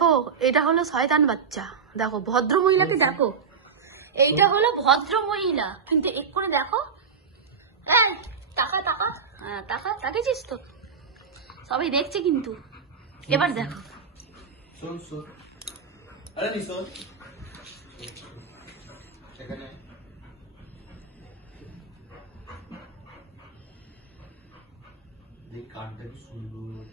ও এটা হলো শয়তান বাচ্চা। দেখো ভদ্র মহিলাকে দেখো, এইটা হলো ভদ্র মহিলা, কিন্তু এক্ষুনি দেখো টাকা টাকা টাকা তাকিয়েছিস তো, সবাই দেখছে কিন্তু। এবার দেখো কানটা কি সুন্দর।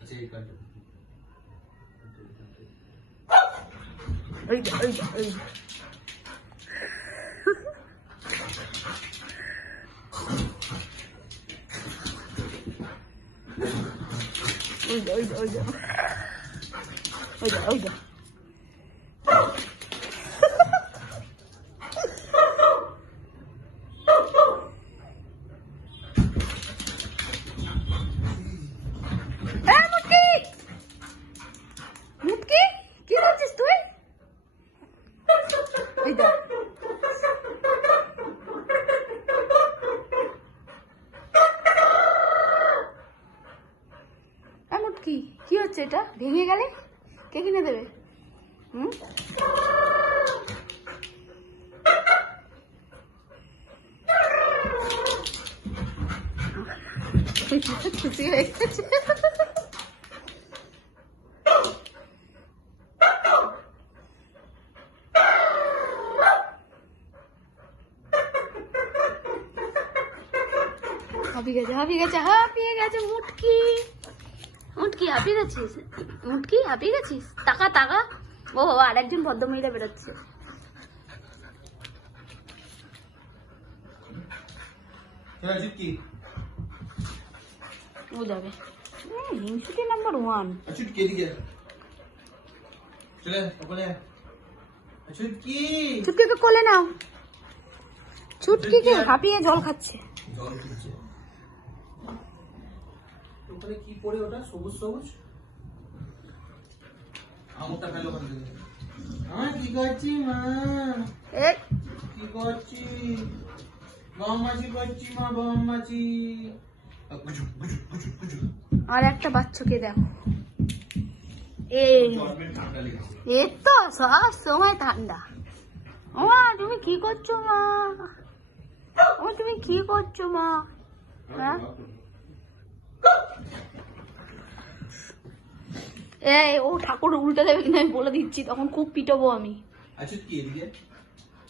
আচ্ছা এই কানটা কি হচ্ছে? এটা ভেঙে গেলে কে কিনে দেবে? খুশি হয়ে গেছে। হাঁপিয়ে গেছে, হাঁপিয়ে গেছে, হাঁপিয়ে গেছে মুটকি। মুটকি হাঁপিয়ে গেছিস? মুটকি হাঁপিয়ে গেছিস? টাকা টাকা। ও আর একজন ভদ্রমহিলা বেরোচ্ছে। ও যাবে হিংসুটি নাম্বার 1। ছুটকিকে কোলে নাও। ছুটকিকে হাঁপিয়ে জল খাচ্ছে। ওখানে কি পড়ে ওটা সবুজ সবুজ? আমটা ফেলো ওখান থেকে। কি করছি মা? কি করছি? বম্মাচি করছি মা, বম্মাচি। আর একটা বাচ্চাকে দেখো, এর তো সব সময় ঠান্ডা। মা তুমি কি করছো মা? তুমি কি করছো মা? হ্যাঁ এই ও ঠাকুর উল্টে দেবে কিনা আমি বলে দিচ্ছি, তখন খুব পিটবো আমি। আচ্ছা কি এদিকে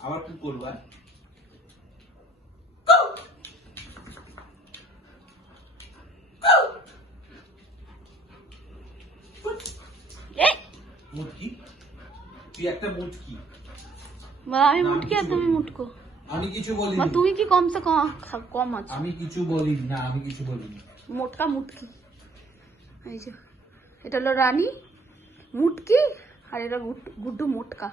আবার কি করবা? মুটকি তুই একটা মুটকি। আমি মুটকি আর তুমি মুটকো। আমি কিছু বলি না। তুমি কি কমসে কম আছো? আমি কিছু বলিনি। না আমি কিছু বলিনি। মোটকা মুটকি। এই যে এটা হলো রানী মুটকি আর এটা গুড্ডু মোটকা।